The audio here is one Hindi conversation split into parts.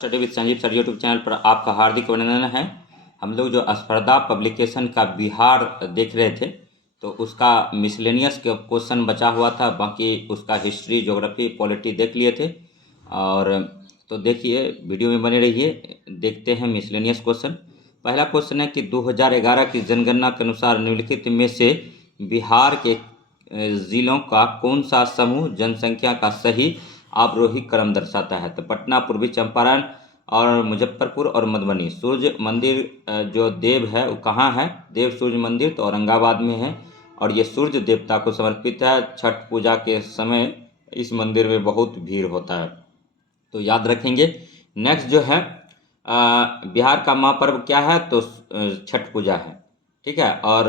Study with Sanjeev sir YouTube channel पर आपका हार्दिक अभिनंदन है। हम लोग जो स्पर्धा पब्लिकेशन का बिहार देख रहे थे तो उसका मिसलेनियस के क्वेश्चन बचा हुआ था, बाकी उसका हिस्ट्री, ज्योग्राफी, पॉलिटी देख लिए थे। और तो देखिए, वीडियो में बने रहिए, देखते हैं मिसलेनियस क्वेश्चन। पहला क्वेश्चन है कि 2011 की जनगणना के अनुसार निम्नलिखित में से बिहार के जिलों का कौन सा समूह जनसंख्या का सही आरोही क्रम दर्शाता है। तो पटना, पूर्वी चंपारण और मुजफ्फरपुर और मधुबनी। सूर्य मंदिर जो देव है वो कहाँ है? देव सूर्य मंदिर तो औरंगाबाद में है और ये सूर्य देवता को समर्पित है। छठ पूजा के समय इस मंदिर में बहुत भीड़ होता है, तो याद रखेंगे। नेक्स्ट जो है बिहार का महापर्व क्या है? तो छठ पूजा है, ठीक है। और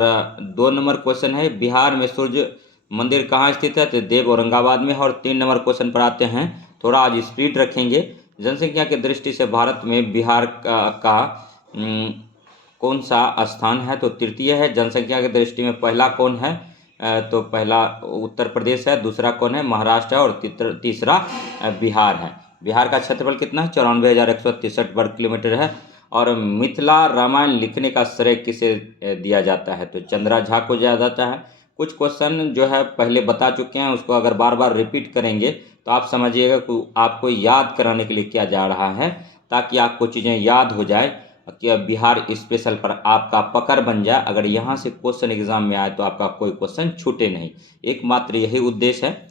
2 नंबर क्वेश्चन है बिहार में सूर्य मंदिर कहाँ स्थित है? तो देव औरंगाबाद में है। और 3 नंबर क्वेश्चन पर आते हैं, थोड़ा आज स्पीड रखेंगे। जनसंख्या की दृष्टि से भारत में बिहार का कौन सा स्थान है? तो तृतीय है। जनसंख्या की दृष्टि में पहला कौन है? तो पहला उत्तर प्रदेश है, दूसरा कौन है? महाराष्ट्र है और तीसरा बिहार है। बिहार का क्षेत्रफल कितना है? 94,163 वर्ग किलोमीटर है। और मिथिला रामायण लिखने का श्रेय किसे दिया जाता है? तो चंद्रा झा को दिया जाता है। कुछ क्वेश्चन जो है पहले बता चुके हैं, उसको अगर बार बार रिपीट करेंगे तो आप समझिएगा कि आपको याद कराने के लिए किया जा रहा है, ताकि आपको चीज़ें याद हो जाए कि बिहार स्पेशल पर आपका पकड़ बन जाए। अगर यहाँ से क्वेश्चन एग्जाम में आए तो आपका कोई क्वेश्चन छूटे नहीं, एकमात्र यही उद्देश्य है।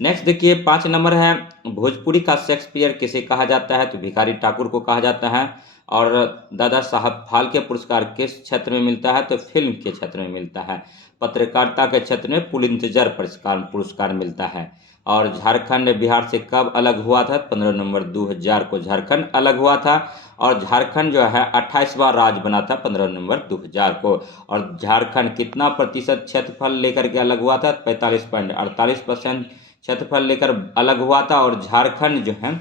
नेक्स्ट देखिए, 5 नंबर है, भोजपुरी का शेक्सपियर किसे कहा जाता है? तो भिखारी ठाकुर को कहा जाता है। और दादा साहब फाल्के पुरस्कार किस क्षेत्र में मिलता है? तो फिल्म के क्षेत्र में मिलता है। पत्रकारिता के क्षेत्र में पुलिंत्जर पुरस्कार मिलता है। और झारखंड बिहार से कब अलग हुआ था? 15 नवंबर 2000 को झारखंड अलग हुआ था। और झारखंड जो है 28वां राज्य बना था 15 नवंबर 2000 को। और झारखंड कितना प्रतिशत क्षेत्रफल लेकर के अलग हुआ था? 45.48% क्षेत्रफल लेकर अलग हुआ था। और झारखंड जो है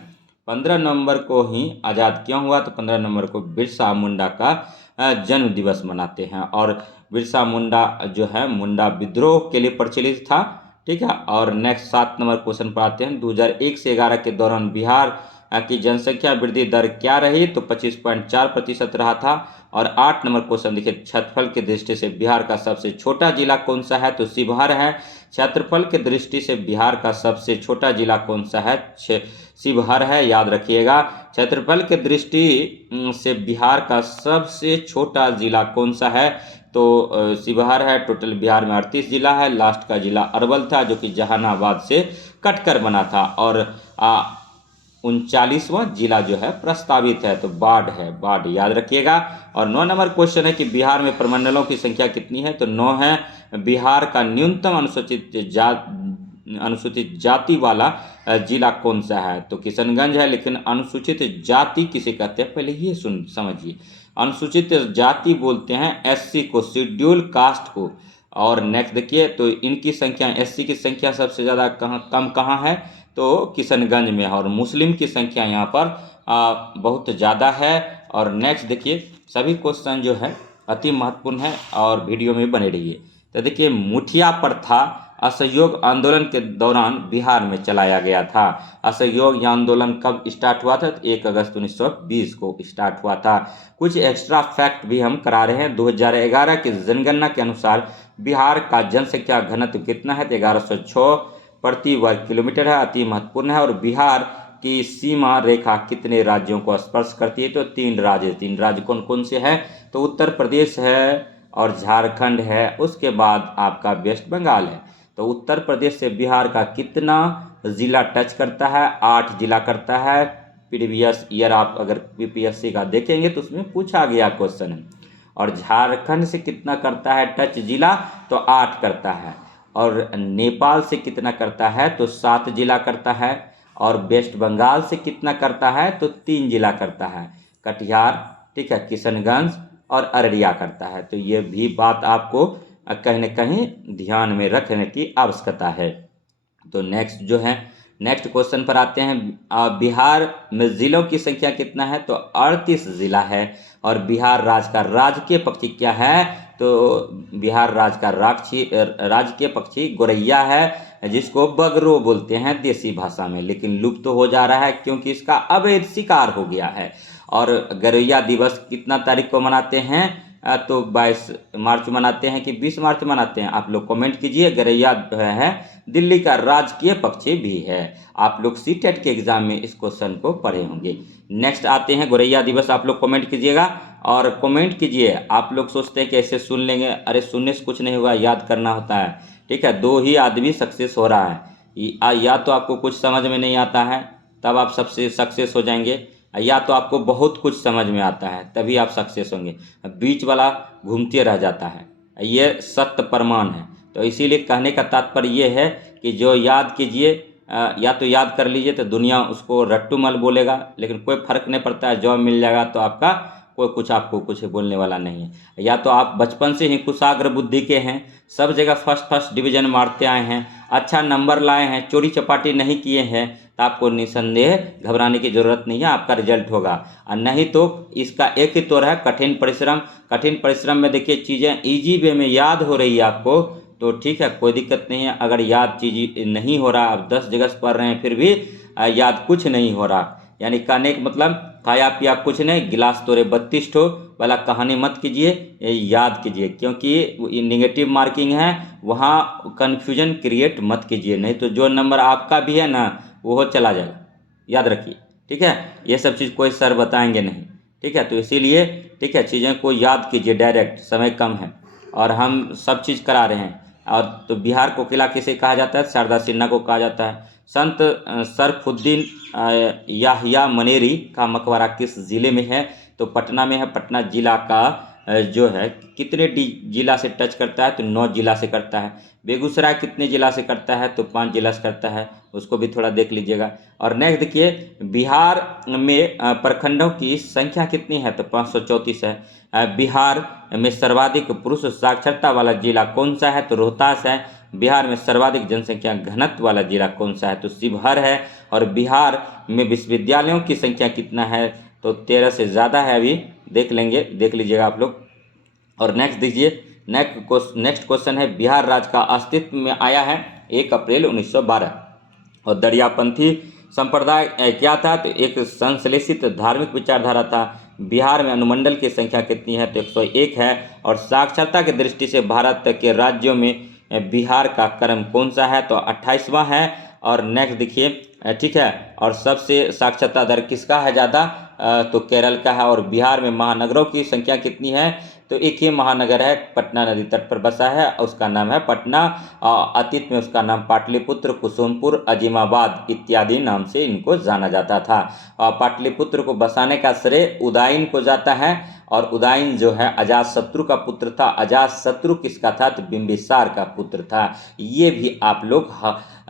15 नवंबर को ही आज़ाद क्यों हुआ? तो 15 नवंबर को बिरसा मुंडा का जन्म दिवस मनाते हैं। और बिरसा मुंडा जो है मुंडा विद्रोह के लिए प्रचलित था, ठीक है। और नेक्स्ट 7 नंबर क्वेश्चन पर आते हैं, 2001 से 11 के दौरान बिहार की जनसंख्या वृद्धि दर क्या रही? तो 25.4% रहा था। और 8 नंबर क्वेश्चन देखिए, क्षेत्रफल की दृष्टि से बिहार का सबसे छोटा जिला कौन सा है? तो शिवहर है। क्षेत्रफल की दृष्टि से बिहार का सबसे छोटा जिला कौन सा है? शिवहर है, याद रखिएगा। क्षेत्रफल की दृष्टि से बिहार का सबसे छोटा जिला कौन सा है? तो शिवहर है। टोटल बिहार में 38 जिला है। लास्ट का जिला अरवल था, जो कि जहानाबाद से कटकर बना था। और 39वां जिला जो है प्रस्तावित है, तो बाढ़ है, बाढ़ याद रखिएगा। और 9 नंबर क्वेश्चन है कि बिहार में प्रमंडलों की संख्या कितनी है? तो 9 है। बिहार का न्यूनतम अनुसूचित जाति वाला जिला कौन सा है? तो किशनगंज है। लेकिन अनुसूचित जाति किसे कहते हैं, पहले ये समझिए। अनुसूचित जाति बोलते हैं एससी को, शेड्यूल कास्ट को। और नेक्स्ट देखिए, तो इनकी संख्या, एससी की संख्या सबसे ज़्यादा कम कहाँ है? तो किशनगंज में है। और मुस्लिम की संख्या यहाँ पर बहुत ज़्यादा है। और नेक्स्ट देखिए, सभी क्वेश्चन जो है अति महत्वपूर्ण है और वीडियो में बने रहिए। तो देखिए, मुठिया प्रथा असहयोग आंदोलन के दौरान बिहार में चलाया गया था। असहयोग आंदोलन कब स्टार्ट हुआ था? तो 1 अगस्त 1920 को स्टार्ट हुआ था। कुछ एक्स्ट्रा फैक्ट भी हम करा रहे हैं। 2011 की जनगणना के अनुसार बिहार का जनसंख्या घनत्व कितना है? तो 1106 प्रति वर्ग किलोमीटर है, अति महत्वपूर्ण है। और बिहार की सीमा रेखा कितने राज्यों को स्पर्श करती है? तो 3 राज्य। 3 राज्य कौन कौन से हैं? तो उत्तर प्रदेश है और झारखंड है, उसके बाद आपका वेस्ट बंगाल है। तो उत्तर प्रदेश से बिहार का कितना जिला टच करता है? 8 जिला करता है। प्रीवियस ईयर आप अगर यूपीएससी का देखेंगे तो उसमें पूछा गया क्वेश्चन है। और झारखंड से कितना करता है टच जिला? तो 8 करता है। और नेपाल से कितना करता है? तो 7 जिला करता है। और वेस्ट बंगाल से कितना करता है? तो 3 जिला करता है, कटिहार, ठीक है, किशनगंज और अररिया करता है। तो ये भी बात आपको कहीं न कहीं ध्यान में रखने की आवश्यकता है। तो नेक्स्ट जो है, नेक्स्ट क्वेश्चन पर आते हैं, बिहार में जिलों की संख्या कितना है? तो 38 जिला है। और बिहार राज्य का राजकीय पक्षी क्या है? तो बिहार राज्य का राजकीय पक्षी गोरैया है, जिसको बगरो बोलते हैं देसी भाषा में, लेकिन लुप्त तो हो जा रहा है क्योंकि इसका अवैध शिकार हो गया है। और गौरैया दिवस कितना तारीख को मनाते हैं? तो 22 मार्च मनाते हैं कि 20 मार्च मनाते हैं? आप लोग कमेंट कीजिए। गौरैया है दिल्ली का राजकीय पक्षी भी है। आप लोग सीटेट के एग्जाम में इस क्वेश्चन को पढ़े होंगे। नेक्स्ट आते हैं गौरैया दिवस, आप लोग कमेंट कीजिएगा और कमेंट कीजिए। आप लोग सोचते हैं कि ऐसे सुन लेंगे, अरे सुनने से कुछ नहीं होगा, याद करना होता है। ठीक है, 2 ही आदमी सक्सेस हो रहा है, या तो आपको कुछ समझ में नहीं आता है तब आप सबसे सक्सेस हो जाएंगे, या तो आपको बहुत कुछ समझ में आता है तभी आप सक्सेस होंगे। बीच वाला घूमते रह जाता है, ये सत्य प्रमाण है। तो इसीलिए कहने का तात्पर्य ये है कि जो याद कीजिए, या तो याद कर लीजिए तो दुनिया उसको रट्टूमल बोलेगा, लेकिन कोई फर्क नहीं पड़ता है। जॉब मिल जाएगा तो आपका कोई आपको कुछ बोलने वाला नहीं है। या तो आप बचपन से ही कुशाग्र बुद्धि के हैं, सब जगह फर्स्ट डिवीजन मारते आए हैं, अच्छा नंबर लाए हैं, चोरी चपाटी नहीं किए हैं, तो आपको निसंदेह घबराने की ज़रूरत नहीं है, आपका रिजल्ट होगा। और नहीं तो इसका एक ही तौर है कठिन परिश्रम। कठिन परिश्रम में देखिए चीज़ें ईजी वे में याद हो रही है आपको तो ठीक है, कोई दिक्कत नहीं है। अगर याद चीज़ नहीं हो रहा, आप 10 जगह से पढ़ रहे हैं फिर भी याद कुछ नहीं हो रहा, यानी कहने का मतलब खाया पिया कुछ नहीं, गिलास तोड़े 32 ठो वाला कहानी मत कीजिए, याद कीजिए। क्योंकि ये निगेटिव मार्किंग है, वहाँ कन्फ्यूजन क्रिएट मत कीजिए, नहीं तो जो नंबर आपका भी है ना वो चला जाएगा, याद रखिए। ठीक है, ये सब चीज़ कोई सर बताएंगे नहीं। ठीक है, तो इसीलिए ठीक है चीज़ें को याद कीजिए डायरेक्ट, समय कम है और हम सब चीज़ करा रहे हैं। और तो बिहार को किला किसे कहा जाता है? शारदा सिन्हा को कहा जाता है। संत सरफुद्दीन याहिया मनेरी का मकबरा किस ज़िले में है? तो पटना में है। पटना जिला का जो है कितने जिला से टच करता है? तो 9 जिला से करता है। बेगूसराय कितने जिला से करता है? तो 5 जिला से करता है, उसको भी थोड़ा देख लीजिएगा। और नेक्स्ट देखिए, बिहार में प्रखंडों की संख्या कितनी है? तो 534 है। बिहार में सर्वाधिक पुरुष साक्षरता वाला जिला कौन सा है? तो रोहतास है। बिहार में सर्वाधिक जनसंख्या घनत्व वाला जिला कौन सा है? तो शिवहर है। और बिहार में विश्वविद्यालयों की संख्या कितना है? तो 13 से ज़्यादा है, अभी देख लेंगे, देख लीजिएगा आप लोग। और नेक्स्ट देखिए, नेक्स्ट क्वेश्चन है, बिहार राज्य का अस्तित्व में आया है 1 अप्रैल 1912। और दरियापंथी संप्रदाय क्या था? तो एक संश्लेषित धार्मिक विचारधारा था। बिहार में अनुमंडल की संख्या कितनी है? तो 101 है। और साक्षरता की दृष्टि से भारत के राज्यों में बिहार का क्रम कौन सा है? तो 28वां है। और नेक्स्ट देखिए, ठीक है, और सबसे साक्षरता दर किसका है ज़्यादा? तो केरल का है। और बिहार में महानगरों की संख्या कितनी है? तो एक ही महानगर है, पटना नदी तट पर बसा है, उसका नाम है पटना। अतीत में उसका नाम पाटलिपुत्र, कुसुमपुर, अजीमाबाद इत्यादि नाम से इनको जाना जाता था। पाटलिपुत्र को बसाने का श्रेय उदयन को जाता है। और उदयन जो है अजातशत्रु का पुत्र था। अजातशत्रु किसका था? तो बिंबिसार का पुत्र था। ये भी आप लोग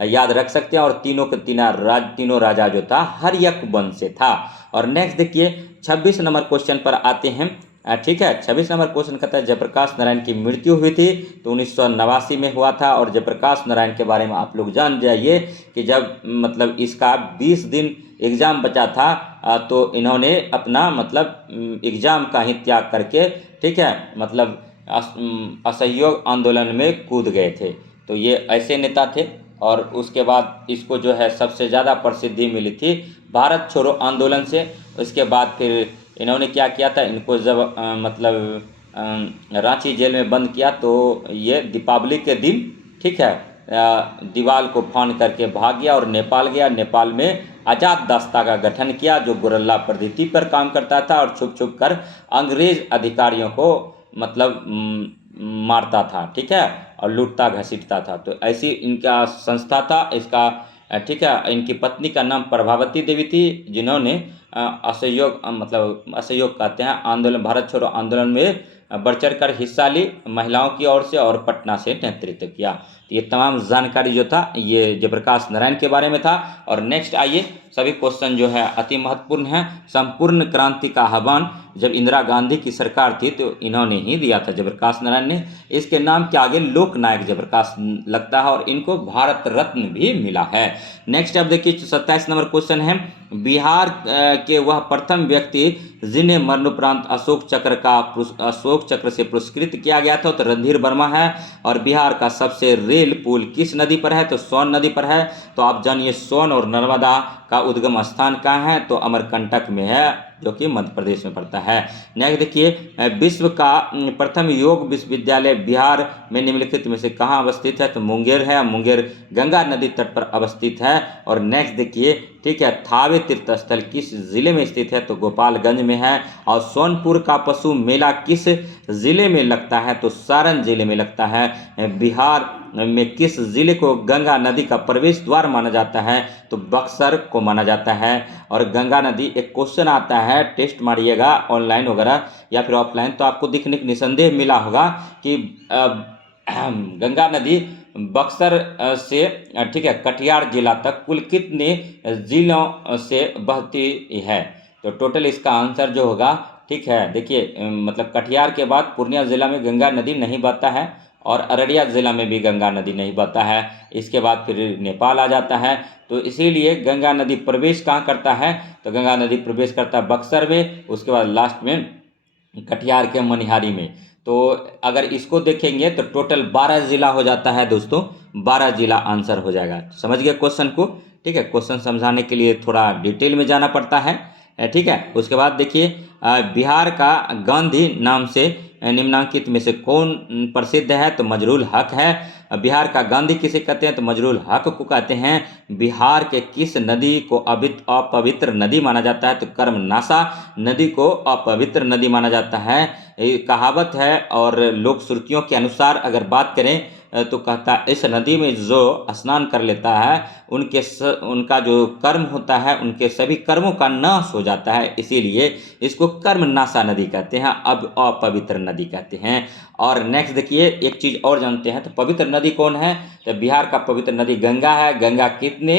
याद रख सकते हैं। और तीनों के तीनों राजा जो था हर्यक वंश से था। और नेक्स्ट देखिए 26 नंबर क्वेश्चन पर आते हैं। ठीक है, 26 नंबर क्वेश्चन कहता है, जयप्रकाश नारायण की मृत्यु हुई थी तो 1989 में हुआ था। और जयप्रकाश नारायण के बारे में आप लोग जान जाइए कि जब मतलब इसका 20 दिन एग्ज़ाम बचा था तो इन्होंने अपना मतलब एग्ज़ाम का ही त्याग करके, ठीक है, मतलब असहयोग आंदोलन में कूद गए थे। तो ये ऐसे नेता थे। और उसके बाद इसको जो है सबसे ज़्यादा प्रसिद्धि मिली थी भारत छोड़ो आंदोलन से। उसके बाद फिर इन्होंने क्या किया था, इनको जब रांची जेल में बंद किया तो ये दीपावली के दिन, ठीक है, दीवार को फांद करके भाग गया और नेपाल गया। नेपाल में आज़ाद दस्ता का गठन किया जो गोरल्ला पद्धति पर काम करता था और छुप छुप कर अंग्रेज अधिकारियों को मतलब मारता था, ठीक है, और लूटता घसीटता था। तो ऐसी इनका संस्था था इसका, ठीक है। इनकी पत्नी का नाम प्रभावती देवी थी, जिन्होंने असहयोग मतलब असहयोग कहते हैं आंदोलन, भारत छोड़ो आंदोलन में बढ़ चढ़ कर हिस्सा ली महिलाओं की ओर से और पटना से नेतृत्व किया। तो ये तमाम जानकारी जो था ये जयप्रकाश नारायण के बारे में था। और नेक्स्ट आइए सभी क्वेश्चन जो है अति महत्वपूर्ण है। संपूर्ण क्रांति का आह्वान जब इंदिरा गांधी की सरकार थी तो इन्होंने ही दिया था, जयप्रकाश नारायण ने। इसके नाम के आगे लोकनायक जयप्रकाश लगता है और इनको भारत रत्न भी मिला है। नेक्स्ट अब देखिए 27 नंबर क्वेश्चन है, बिहार के वह प्रथम व्यक्ति जिन्हें मरणोपरांत अशोक चक्र से पुरस्कृत किया गया था तो रणधीर वर्मा है। और बिहार का सबसे रेल पुल किस नदी पर है तो सोन नदी पर है। तो आप जानिए सोन और नर्मदा का उद्गम स्थान कहाँ है तो अमरकंटक में है, जो कि मध्य प्रदेश में पड़ता है। नेक्स्ट देखिए, विश्व का प्रथम योग विश्वविद्यालय बिहार में निम्नलिखित में से कहाँ अवस्थित है तो मुंगेर है। मुंगेर गंगा नदी तट पर अवस्थित है। और नेक्स्ट देखिए, ठीक है, थावे तीर्थ स्थल किस जिले में स्थित है तो गोपालगंज में है। और सोनपुर का पशु मेला किस जिले में लगता है तो सारण जिले में लगता है। बिहार में किस जिले को गंगा नदी का प्रवेश द्वार माना जाता है तो बक्सर को माना जाता है। और गंगा नदी, एक क्वेश्चन आता है, टेस्ट मारिएगा ऑनलाइन वगैरह या फिर ऑफलाइन, तो आपको दिखने की निसंदेह मिला होगा कि गंगा नदी बक्सर से, ठीक है, कटिहार जिला तक कुल कितने जिलों से बहती है। तो टोटल इसका आंसर जो होगा, ठीक है, देखिए मतलब कटिहार के बाद पूर्णिया जिला में गंगा नदी नहीं बहता है और अररिया जिला में भी गंगा नदी नहीं बहता है। इसके बाद फिर नेपाल आ जाता है। तो इसीलिए गंगा नदी प्रवेश कहाँ करता है तो गंगा नदी प्रवेश करता है बक्सर में, उसके बाद लास्ट में कटिहार के मनिहारी में। तो अगर इसको देखेंगे तो टोटल 12 जिला हो जाता है दोस्तों, 12 जिला आंसर हो जाएगा। समझ गए क्वेश्चन को? ठीक है, क्वेश्चन समझाने के लिए थोड़ा डिटेल में जाना पड़ता है, ठीक है। उसके बाद देखिए, बिहार का गांधी नाम से निम्नांकित में से कौन प्रसिद्ध है तो मजरूल हक है। बिहार का गांधी किसे कहते हैं तो मजरूल हक को कहते हैं। बिहार के किस नदी को अपवित्र नदी माना जाता है तो कर्मनाशा नदी को अपवित्र नदी माना जाता है। ये कहावत है। और लोक श्रुतियों के अनुसार अगर बात करें तो कहता है इस नदी में जो स्नान कर लेता है उनका जो कर्म होता है, उनके सभी कर्मों का नाश हो जाता है, इसीलिए इसको कर्मनाशा नदी कहते हैं, अब अपवित्र नदी कहते हैं। और नेक्स्ट देखिए, एक चीज़ और जानते हैं तो पवित्र नदी कौन है तो बिहार का पवित्र नदी गंगा है। गंगा कितने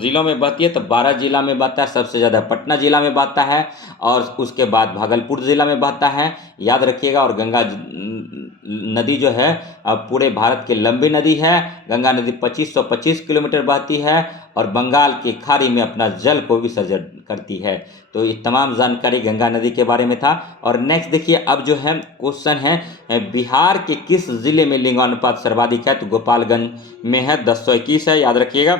जिलों में बहती है तो 12 जिला में बहता है। सबसे ज़्यादा पटना जिला में बहता है और उसके बाद भागलपुर जिला में बहता है, याद रखिएगा। और गंगा नदी जो है पूरे भारत की लंबी नदी है। गंगा नदी 2525 किलोमीटर बहती है और बंगाल की खाड़ी में अपना जल को विसर्जन करती है। तो ये तमाम जानकारी गंगा नदी के बारे में था। और नेक्स्ट देखिए, अब जो है क्वेश्चन है, बिहार के किस जिले में लिंगानुपात सर्वाधिक है तो गोपालगंज में है, 1021 है, याद रखिएगा।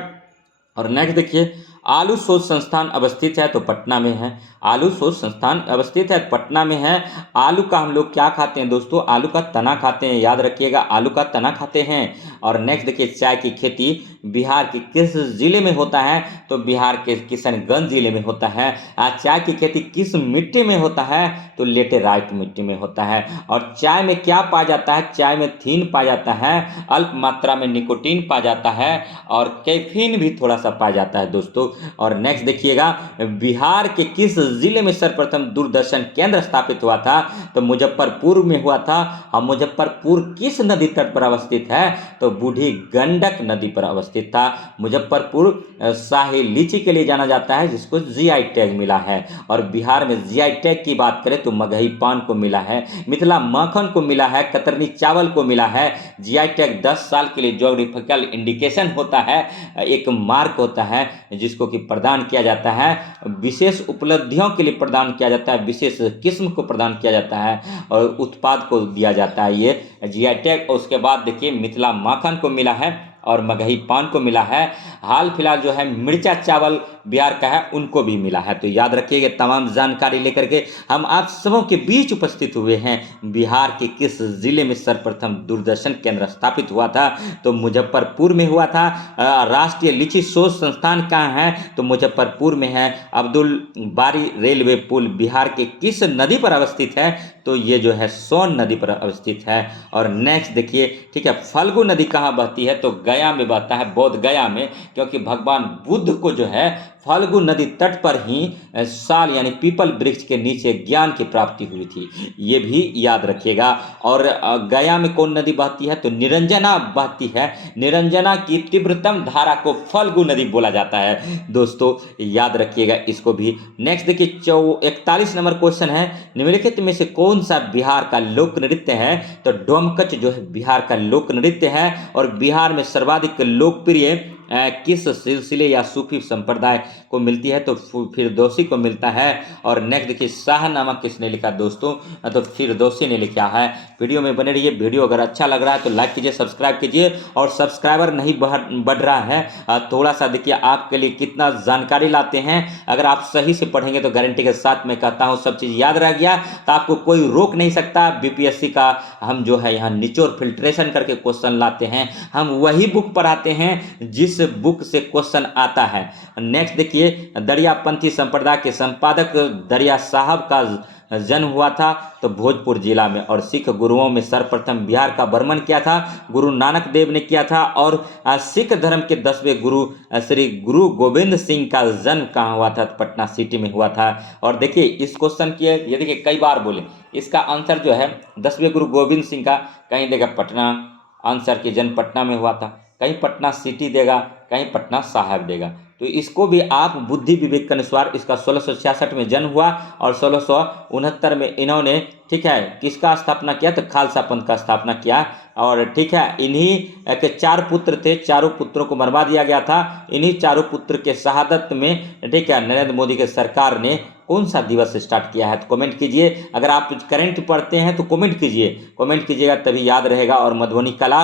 और नेक्स्ट देखिए, आलू शोध संस्थान अवस्थित है तो पटना में है। आलू शोध संस्थान अवस्थित है पटना में है। आलू का हम लोग क्या खाते हैं दोस्तों, आलू का तना खाते हैं, याद रखिएगा, आलू का तना खाते हैं। और नेक्स्ट देखिए, चाय की खेती बिहार के किस जिले में होता है तो बिहार के किशनगंज जिले में होता है। चाय की खेती किस मिट्टी में होता है तो लेटेराइट मिट्टी में होता है। और चाय में क्या पाया जाता है, चाय में थीन पाया जाता है, अल्प मात्रा में निकोटीन पाया जाता है और कैफीन भी थोड़ा सा पाया जाता है दोस्तों। और नेक्स्ट देखिएगा, बिहार के किस जिले में सर्वप्रथम दूरदर्शन केंद्र स्थापित हुआ था तो मुजफ्फरपुर में हुआ था। और मुजफ्फरपुर किस नदी तट पर अवस्थित है तो बूढ़ी गंडक नदी पर अवस्थित था। मुजफ्फरपुर शाही लीची के लिए जाना जाता है जिसको जीआई टैग मिला है। और बिहार में जीआई टैग की बात करें तो मगही पान को मिला है, मिथिला मक्खन को मिला है, कतरनी चावल को मिला है। जीआई टैग 10 साल के लिए ज्योग्राफिकल इंडिकेशन होता है, एक मार्क होता है जिसको कि प्रदान किया जाता है, विशेष उपलब्धियों के लिए प्रदान किया जाता है, विशेष किस्म को प्रदान किया जाता है और उत्पाद को दिया जाता है ये जीआई टैग। और उसके बाद देखिए, मिथिला मक्खन को मिला है और मगही पान को मिला है। हाल फिलहाल जो है मिर्चा चावल बिहार का है उनको भी मिला है। तो याद रखिएगा, तमाम जानकारी लेकर के हम आप सबों के बीच उपस्थित हुए हैं। बिहार के किस जिले में सर्वप्रथम दूरदर्शन केंद्र स्थापित हुआ था तो मुजफ्फरपुर में हुआ था। राष्ट्रीय लीची शोध संस्थान कहाँ है तो मुजफ्फरपुर में है। अब्दुल बारी रेलवे पुल बिहार के किस नदी पर अवस्थित है तो ये जो है सोन नदी पर अवस्थित है। और नेक्स्ट देखिए, ठीक है, फल्गु नदी कहाँ बहती है तो गया में बहता है, बोध गया में, क्योंकि भगवान बुद्ध को जो है फाल्गु नदी तट पर ही साल यानी पीपल वृक्ष के नीचे ज्ञान की प्राप्ति हुई थी, ये भी याद रखिएगा। और गया में कौन नदी बहती है, तो निरंजना बहती है। निरंजना की तीव्रतम धारा को फाल्गु नदी बोला जाता है दोस्तों, याद रखिएगा इसको भी। नेक्स्ट देखिए 41 नंबर क्वेश्चन है, निम्नलिखित में से कौन सा बिहार का लोक नृत्य है, तो डोमकच जो है बिहार का लोक नृत्य है। और बिहार में सर्वाधिक लोकप्रिय किस सिलसिले या सूफी संप्रदाय को मिलती है, तो फिरदौसी को मिलता है। और नेक्स्ट देखिए शाहनामा किसने लिखा दोस्तों, तो फिरदौसी ने लिखा है। वीडियो में बने रहिए, वीडियो अगर अच्छा लग रहा है तो लाइक कीजिए, सब्सक्राइब कीजिए। और सब्सक्राइबर नहीं बढ़ रहा है, थोड़ा सा देखिए आपके लिए कितना जानकारी लाते हैं। अगर आप सही से पढ़ेंगे तो गारंटी के साथ मैं कहता हूँ सब चीज़ याद रह गया, तो आपको कोई रोक नहीं सकता। बीपीएससी का हम जो है यहाँ निचोड़ फिल्ट्रेशन करके क्वेश्चन लाते हैं, हम वही बुक पढ़ाते हैं जिस बुक से क्वेश्चन आता है। नेक्स्ट देखिए दरियापंथी संप्रदाय के संपादक दरिया साहब का जन्म हुआ था, तो भोजपुर जिला में। और सिख गुरुओं में सर्वप्रथम बिहार का भ्रमण किया था गुरु नानक देव ने किया था। और सिख धर्म के 10वें गुरु श्री गुरु गोविंद सिंह का जन्म कहाँ हुआ था, तो पटना सिटी में हुआ था। और देखिए इस क्वेश्चन की ये देखिए कई बार बोले, इसका आंसर जो है 10वें गुरु गोविंद सिंह का कहीं देगा पटना, आंसर की जन्म पटना में हुआ था, कहीं पटना सिटी देगा, कहीं पटना साहिब देगा। तो इसको भी आप बुद्धि विवेक के अनुसार, इसका 1666 में जन्म हुआ और 1669 में इन्होंने ठीक है किसका स्थापना किया, तो खालसा पंथ का स्थापना किया। और ठीक है इन्हीं के 4 पुत्र थे, चारों पुत्रों को मरवा दिया गया था। इन्हीं चारों पुत्र के शहादत में ठीक है नरेंद्र मोदी के सरकार ने कौन सा दिवस स्टार्ट किया है, तो कमेंट कीजिए। अगर आप करंट पढ़ते हैं तो कमेंट कीजिए, कमेंट कीजिएगा तभी याद रहेगा। और मधुबनी कला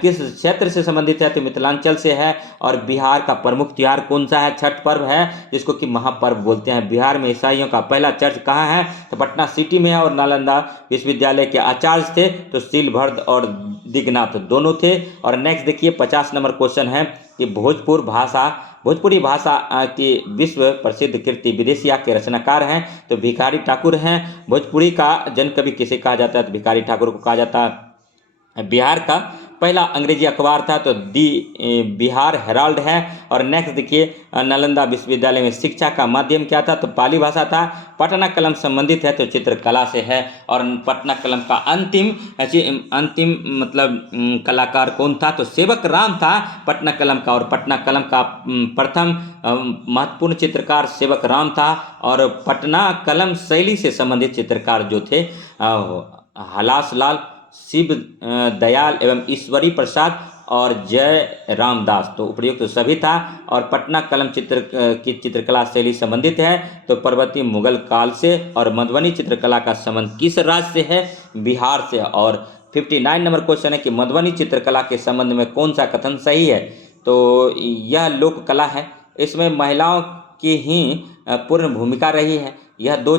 किस क्षेत्र से संबंधित है, तो मिथिलांचल से है। और बिहार का प्रमुख त्योहार कौन सा है, छठ पर्व है, जिसको कि महापर्व बोलते हैं। बिहार में ईसाइयों का पहला चर्च कहाँ है, तो पटना सिटी में है। और नालंदा विश्वविद्यालय के आचार्य थे तो शीलभद्र और दिगनाथ दोनों थे। और नेक्स्ट देखिए 50 नंबर क्वेश्चन है कि भोजपुरी भाषा की विश्व प्रसिद्ध कृति विदेशिया के रचनाकार हैं, तो भिखारी ठाकुर हैं। भोजपुरी का जन कवि किसे कहा जाता है, तो भिखारी ठाकुर को कहा जाता है। बिहार का पहला अंग्रेजी अखबार था तो दी बिहार हेराल्ड है। और नेक्स्ट देखिए नालंदा विश्वविद्यालय में शिक्षा का माध्यम क्या था, तो पाली भाषा था। पटना कलम संबंधित है तो चित्रकला से है। और पटना कलम का अंतिम मतलब कलाकार कौन था, तो सेवक राम था पटना कलम का। और पटना कलम का प्रथम महत्वपूर्ण चित्रकार सेवक राम था। और पटना कलम शैली से संबंधित चित्रकार जो थे हलास लाल, शिव दयाल एवं ईश्वरी प्रसाद और जय रामदास, तो उपयुक्त तो सभी था। और पटना कलम की चित्रकला शैली संबंधित है तो पर्वतीय मुगल काल से। और मधुबनी चित्रकला का संबंध किस राज्य से है, बिहार से। और 59 नंबर क्वेश्चन है कि मधुबनी चित्रकला के संबंध में कौन सा कथन सही है, तो यह लोक कला है, इसमें महिलाओं की ही पूर्ण भूमिका रही है। यह दो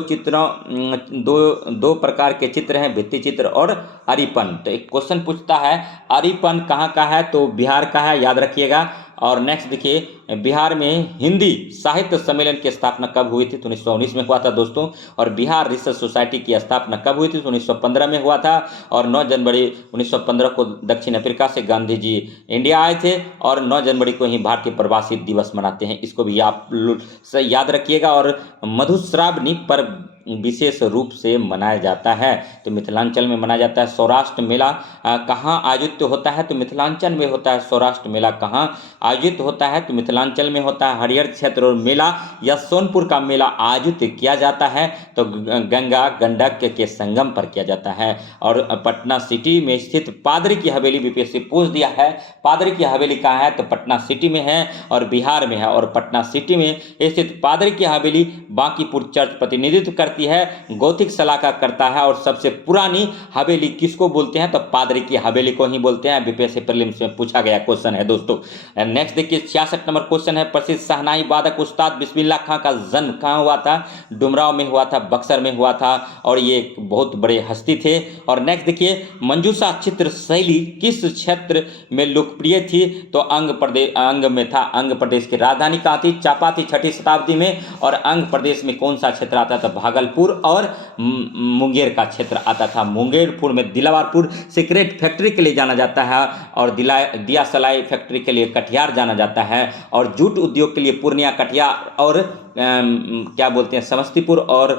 प्रकार के चित्र हैं, भित्ति चित्र और अरिपन। तो एक क्वेश्चन पूछता है अरिपन कहाँ का है, तो बिहार का है, याद रखिएगा। और नेक्स्ट देखिए बिहार में हिंदी साहित्य सम्मेलन की स्थापना कब हुई थी, तो 1919 में हुआ था दोस्तों। और बिहार रिसर्च सोसाइटी की स्थापना कब हुई थी, तो 1915 में हुआ था। और 9 जनवरी 1915 को दक्षिण अफ्रीका से गांधी जी इंडिया आए थे। और 9 जनवरी को ही भारतीय प्रवासी दिवस मनाते हैं, इसको भी आप याद रखिएगा। और मधुश्रावणी पर्व विशेष रूप से मनाया जाता है, तो मिथिलांचल में मनाया जाता है। सौराष्ट्र मेला कहाँ आयोजित होता है, तो मिथिलांचल में होता है। सौराष्ट्र मेला कहाँ आयोजित होता है, तो मिथिलांचल में होता है। हरिहर क्षेत्र और मेला या सोनपुर का मेला आयोजित किया जाता है, तो गंगा गंडक के संगम पर किया जाता है। और पटना सिटी में स्थित पादरी की हवेली बीपीएससी पूछ दिया है, पादरी की हवेली कहाँ है, तो पटना सिटी में है और बिहार में है। और पटना सिटी में स्थित पादरी की हवेली बांकीपुर चर्च प्रतिनिधित्व करती है, गौतिक शलाका करता है। और सबसे पुरानी हवेली किसको बोलते हैं, तो पादरी की हवेली को ही बोलते हैं। बीपीएससी प्रीलिम्स में पूछा गया क्वेश्चन है दोस्तों। नेक्स्ट देखिए 66 नंबर क्वेश्चन है, प्रसिद्ध शहनाई वादक उस्ताद बिस्मिल्लाह खां का जन्म कहाँ हुआ था, डुमराव में हुआ था, बक्सर में हुआ था। और ये एक बहुत बड़े हस्ती थे। और नेक्स्ट देखिए मंजूषा चित्र शैली किस क्षेत्र में लोकप्रिय थी, तो अंग में था। अंग प्रदेश की राजधानी कहाँ थी, चापा थी 6वीं शताब्दी में। और अंग प्रदेश में कौन सा क्षेत्र आता था, भागलपुर और मुंगेर का क्षेत्र आता था। मुंगेरपुर में दिलावरपुर सिगरेट फैक्ट्री के लिए जाना जाता है। और दिया सलाई फैक्ट्री के लिए कटिहार जाना जाता है। और जूट उद्योग के लिए पूर्णिया, कटिहार और क्या बोलते हैं समस्तीपुर और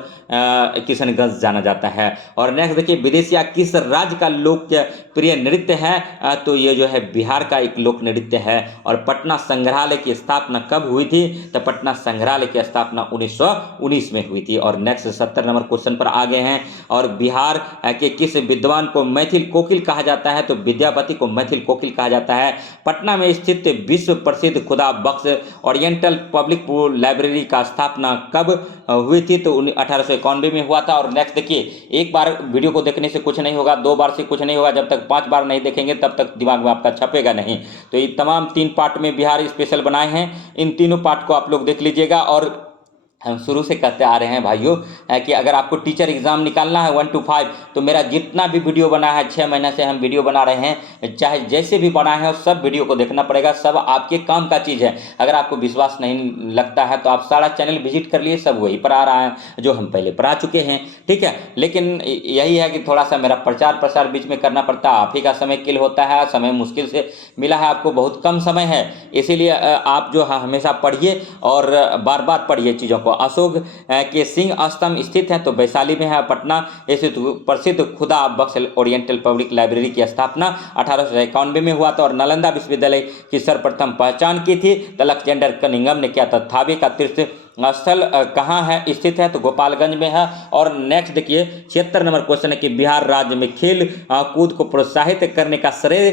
किशनगंज जाना जाता है। और नेक्स्ट देखिए, विदेशिया किस राज्य का लोकप्रिय नृत्य है? तो ये जो है बिहार का एक लोक नृत्य है। और पटना संग्रहालय की स्थापना कब हुई थी? तो पटना संग्रहालय की स्थापना 1919 में हुई थी। और नेक्स्ट 70 नंबर क्वेश्चन पर आ गए हैं। और बिहार के किस विद्वान को मैथिल कोकिल कहा जाता है? तो विद्यापति को मैथिल कोकिल कहा जाता है। पटना में स्थित विश्व प्रसिद्ध खुदा बख्श ओरिएंटल पब्लिक लाइब्रेरी का स्थापना कब हुई थी? तो 1891 में हुआ था। और नेक्स्ट देखिए, एक बार वीडियो को देखने से कुछ नहीं होगा, 2 बार से कुछ नहीं होगा, जब तक 5 बार नहीं देखेंगे तब तक दिमाग में आपका छपेगा नहीं। तो ये तमाम 3 पार्ट में बिहार स्पेशल बनाए हैं, इन तीनों पार्ट को आप लोग देख लीजिएगा। और हम शुरू से कहते आ रहे हैं भाइयों कि अगर आपको टीचर एग्जाम निकालना है 1 to 5, तो मेरा जितना भी वीडियो बना है 6 महीने से हम वीडियो बना रहे हैं, चाहे जैसे भी बना है सब वीडियो को देखना पड़ेगा, सब आपके काम का चीज़ है। अगर आपको विश्वास नहीं लगता है तो आप सारा चैनल विजिट कर लिए, सब वही पर आ रहा है जो हम पहले पढ़ा चुके हैं, ठीक है। लेकिन यही है कि थोड़ा सा मेरा प्रचार प्रसार बीच में करना पड़ता है, आप ही का समय किल होता है, समय मुश्किल से मिला है, आपको बहुत कम समय है, इसीलिए आप जो है हमेशा पढ़िए और बार बार पढ़िए चीज़ों को। अशोक के सिंह स्तंभ स्थित है? तो वैशाली में है। पटना स्थित प्रसिद्ध खुदा बख्श ओरिएंटल पब्लिक लाइब्रेरी की स्थापना 1891 में हुआ था। और नालंदा विश्वविद्यालय की सर्वप्रथम पहचान की थी? तो अलेक्जेंडर कनिंघम ने किया था। थावे का तीर्थ स्थल कहाँ है स्थित है? तो गोपालगंज में है। और नेक्स्ट देखिए, 76 नंबर क्वेश्चन है कि बिहार राज्य में खेल कूद को प्रोत्साहित करने का श्रेय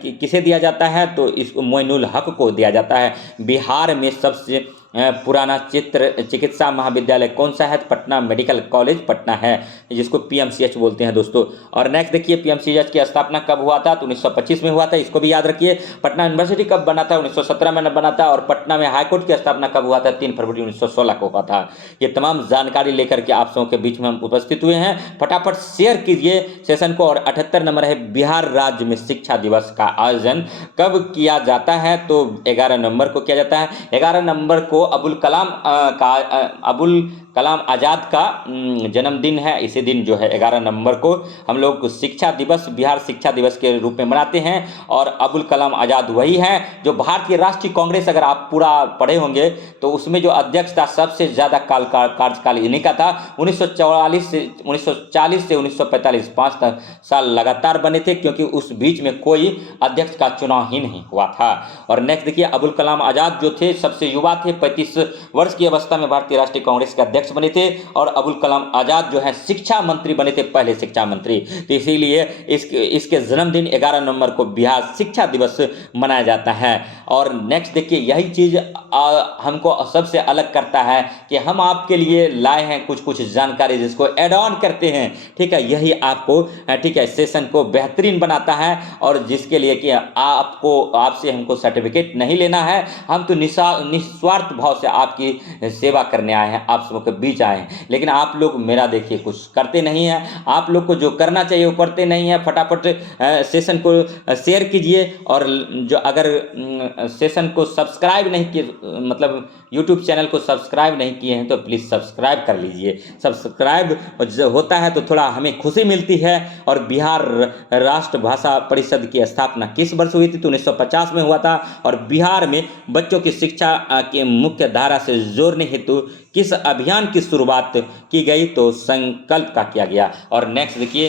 किसे दिया जाता है? तो इसको मोइनुल हक को दिया जाता है। बिहार में सबसे पुराना चिकित्सा महाविद्यालय कौन सा है? पटना मेडिकल कॉलेज पटना है, जिसको पीएमसीएच बोलते हैं दोस्तों। और नेक्स्ट देखिए, पीएमसीएच की स्थापना कब हुआ था? तो 1925 में हुआ था, इसको भी याद रखिए। पटना यूनिवर्सिटी कब बना था? 1917 में बना था। और पटना में हाईकोर्ट की स्थापना कब हुआ था? 3 फरवरी 1916 को हुआ था। ये तमाम जानकारी लेकर के आप सबों के बीच में हम उपस्थित हुए हैं, फटाफट शेयर कीजिए सेशन को। और 78 नंबर है, बिहार राज्य में शिक्षा दिवस का आयोजन कब किया जाता है? तो 11 नवंबर को किया जाता है। 11 नवंबर को अबुल कलाम आज़ाद का जन्मदिन है। इसी दिन जो है 11 नवंबर को हम लोग शिक्षा दिवस, बिहार शिक्षा दिवस के रूप में मनाते हैं। और अबुल कलाम आज़ाद वही हैं जो भारतीय राष्ट्रीय कांग्रेस, अगर आप पूरा पढ़े होंगे तो उसमें जो अध्यक्ष था, सबसे ज़्यादा कार्यकाल इन्हीं का था। 1940 से 1945 5 साल लगातार बने थे, क्योंकि उस बीच में कोई अध्यक्ष का चुनाव ही नहीं हुआ था। और नेक्स्ट देखिए, अबुल कलाम आज़ाद जो थे सबसे युवा थे, 35 वर्ष की अवस्था में भारतीय राष्ट्रीय कांग्रेस के अध्यक्ष बने थे। और अबुल कलाम आज़ाद जो है शिक्षा मंत्री बने थे, पहले शिक्षा मंत्री। तो इसीलिए इसके जन्मदिन 11 नवंबर को बिहार शिक्षा दिवस मनाया जाता है। और नेक्स्ट देखिए, यही चीज़ हमको सबसे अलग करता है कि हम आपके लिए लाए हैं कुछ जानकारी, जिसको एड ऑन करते हैं, ठीक है। यही आपको, ठीक है, सेशन को बेहतरीन बनाता है। और जिसके लिए कि आपसे हमको सर्टिफिकेट नहीं लेना है, हम तो निस्वार्थ भाव से आपकी सेवा करने आए हैं, आप सबों के बीच आए हैं। लेकिन आप लोग मेरा देखिए कुछ करते नहीं हैं, आप लोग को जो करना चाहिए वो करते नहीं हैं। फटाफट सेशन को शेयर कीजिए। और जो अगर सेशन को सब्सक्राइब नहीं किए, मतलब यूट्यूब चैनल को सब्सक्राइब नहीं किए हैं, तो प्लीज़ सब्सक्राइब कर लीजिए। सब्सक्राइब होता है तो थोड़ा हमें खुशी मिलती है। और बिहार राष्ट्रभाषा परिषद की स्थापना किस वर्ष हुई थी? तो 1950 में हुआ था। और बिहार में बच्चों की शिक्षा के मुख्य धारा से जोड़ने हेतु किस अभियान की शुरुआत की गई? तो संकल्प का किया गया। और नेक्स्ट देखिए,